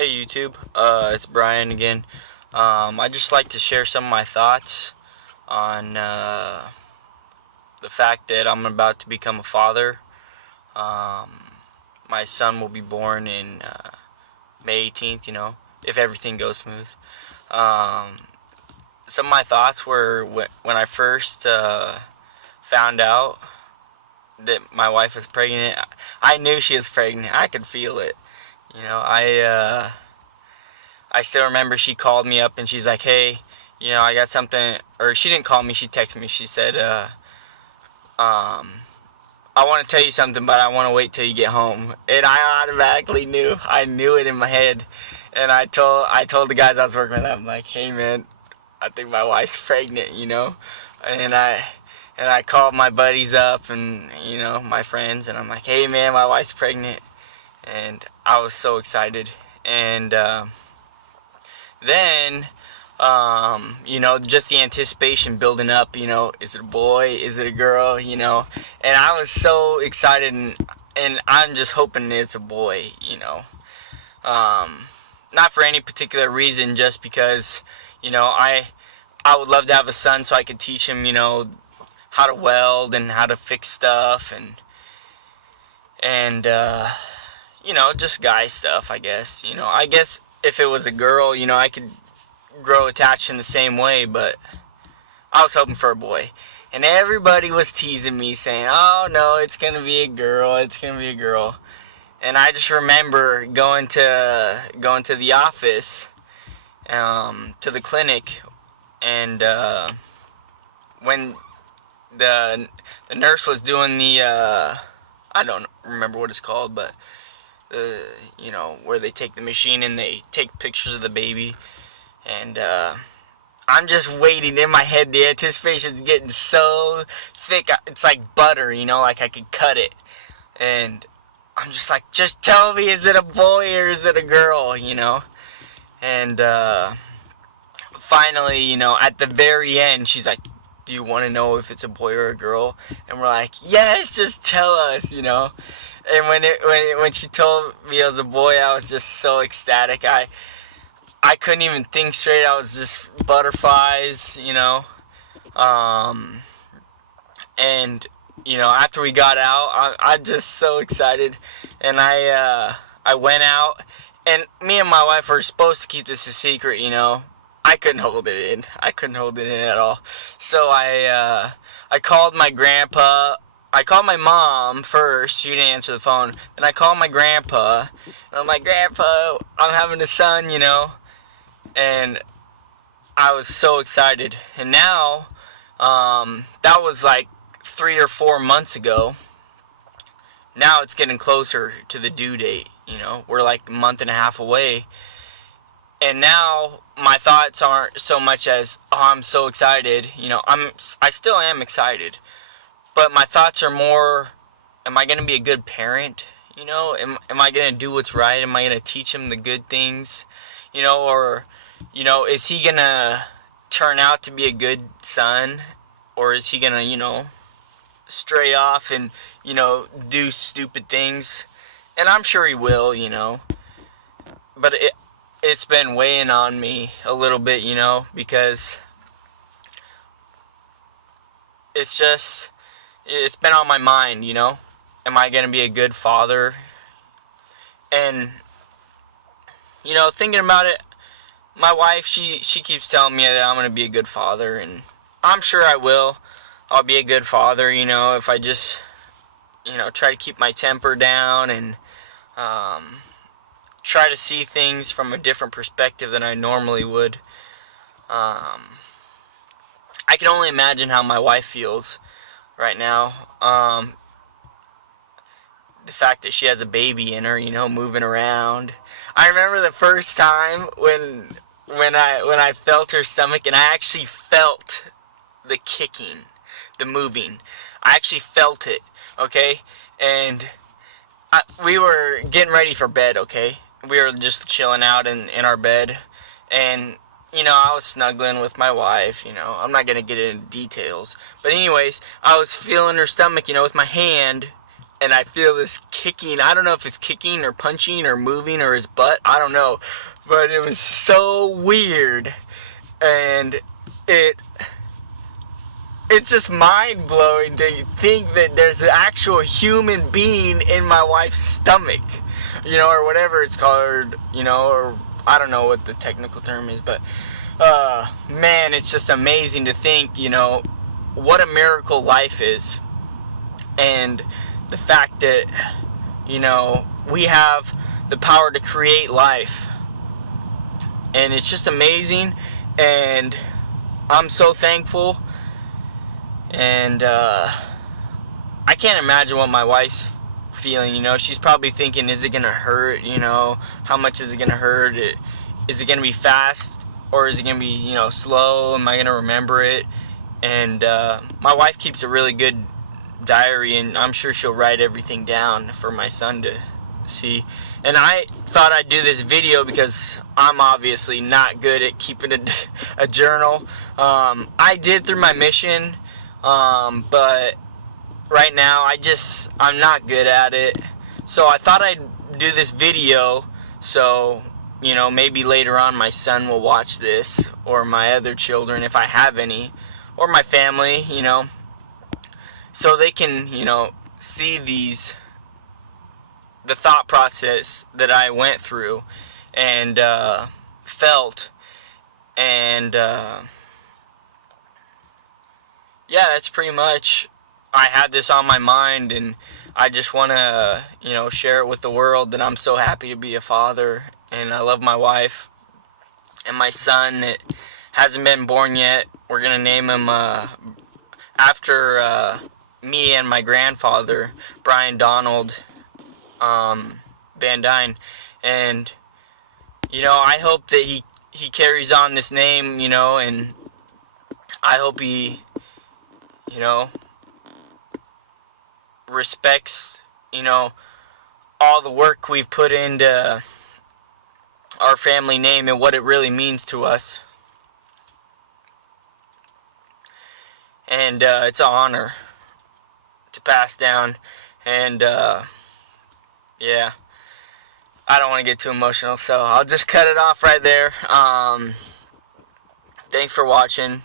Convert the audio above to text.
Hey YouTube, it's Brian again. I'd just like to share some of my thoughts on the fact that I'm about to become a father. My son will be born in May 18th, if everything goes smooth. Um, some of my thoughts were when I first found out that my wife was pregnant. I knew she was pregnant. I could feel it. I still remember she called me up and she's like, "Hey, I got something." Or she didn't call me. She texted me. She said, "I want to tell you something, but I want to wait till you get home." And I automatically knew. I knew it in my head. And I told the guys I was working with. I'm like, "Hey, man, I think my wife's pregnant." And I called my buddies up and my friends, and I'm like, "Hey, man, my wife's pregnant." And I was so excited. And then, just the anticipation building up, is it a boy, is it a girl, and I was so excited, and I'm just hoping it's a boy, not for any particular reason, just because, I would love to have a son so I could teach him, how to weld and how to fix stuff, and just guy stuff, I guess. I guess if it was a girl, I could grow attached in the same way, but I was hoping for a boy. And everybody was teasing me, saying, "Oh, no, it's going to be a girl, it's going to be a girl." And I just remember going to the office, to the clinic, and when the nurse was doing the, I don't remember what it's called, but where they take the machine and they take pictures of the baby. And I'm just waiting in my head. The anticipation's getting so thick. It's like butter, like I could cut it. And I'm just like, just tell me, is it a boy or is it a girl, And finally, at the very end, she's like, "Do you want to know if it's a boy or a girl?" And we're like, "Yes, just tell us, And when she told me it was a boy, I was just so ecstatic. I couldn't even think straight. I was just butterflies, And after we got out, I just so excited, and I went out, and me and my wife were supposed to keep this a secret, I couldn't hold it in. I couldn't hold it in at all. So I called my grandpa. I called my mom first. She didn't answer the phone. Then I called my grandpa. And I'm like, "Grandpa, I'm having a son, And I was so excited. And now, that was like 3 or 4 months ago. Now it's getting closer to the due date, We're like a month and a half away. And now my thoughts aren't so much as, "Oh, I'm so excited." I still am excited. But my thoughts are more, am I going to be a good parent? Am I going to do what's right? Am I going to teach him the good things? Or, is he going to turn out to be a good son? Or is he going to, stray off and, do stupid things? And I'm sure he will, But it's been weighing on me a little bit, because it's been on my mind, Am I going to be a good father? And, thinking about it, my wife, she keeps telling me that I'm going to be a good father, and I'm sure I will. I'll be a good father, if I just, try to keep my temper down and try to see things from a different perspective than I normally would. I can only imagine how my wife feels right now. The fact that she has a baby in her, moving around. I remember the first time when I felt her stomach, and I actually felt the kicking, the moving. I actually felt it, okay? And we were getting ready for bed, okay? We were just chilling out in our bed, and I was snuggling with my wife, I'm not going to get into details. But anyways, I was feeling her stomach, with my hand, and I feel this kicking. I don't know if it's kicking or punching or moving or his butt. I don't know. But it was so weird. And it's just mind-blowing to think that there's an actual human being in my wife's stomach, or whatever it's called, or I don't know what the technical term is, but man, it's just amazing to think, what a miracle life is, and the fact that, we have the power to create life, and it's just amazing, and I'm so thankful. And I can't imagine what my wife's feeling, she's probably thinking, is it going to hurt, how much is it going to hurt, is it going to be fast, or is it going to be, slow, am I going to remember it, and my wife keeps a really good diary, and I'm sure she'll write everything down for my son to see, and I thought I'd do this video because I'm obviously not good at keeping a journal. I did through my mission, but right now I'm not good at it, so I thought I'd do this video, so maybe later on my son will watch this, or my other children if I have any, or my family, so they can see the thought process that I went through and felt, and yeah, that's pretty much, I had this on my mind, and I just want to, share it with the world that I'm so happy to be a father, and I love my wife, and my son that hasn't been born yet, we're going to name him after me and my grandfather, Brian Donald Van Dyne, and, I hope that he carries on this name, and I hope he respects, all the work we've put into our family name and what it really means to us. And it's an honor to pass down. And yeah, I don't want to get too emotional, so I'll just cut it off right there. Thanks for watching.